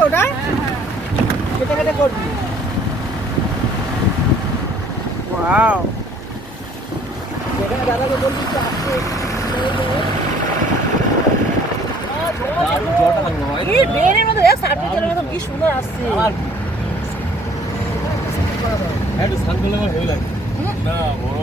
তো ওটা কেটে কেটে করবি। ওয়াও, এখানে দাদাকে বলবি একটু আসতে। এই বেরের মতো দেখ, সার্ভিসের মতো কি সুন্দর আসছে। একটু সান করলে আমার হেভি লাগে না বড়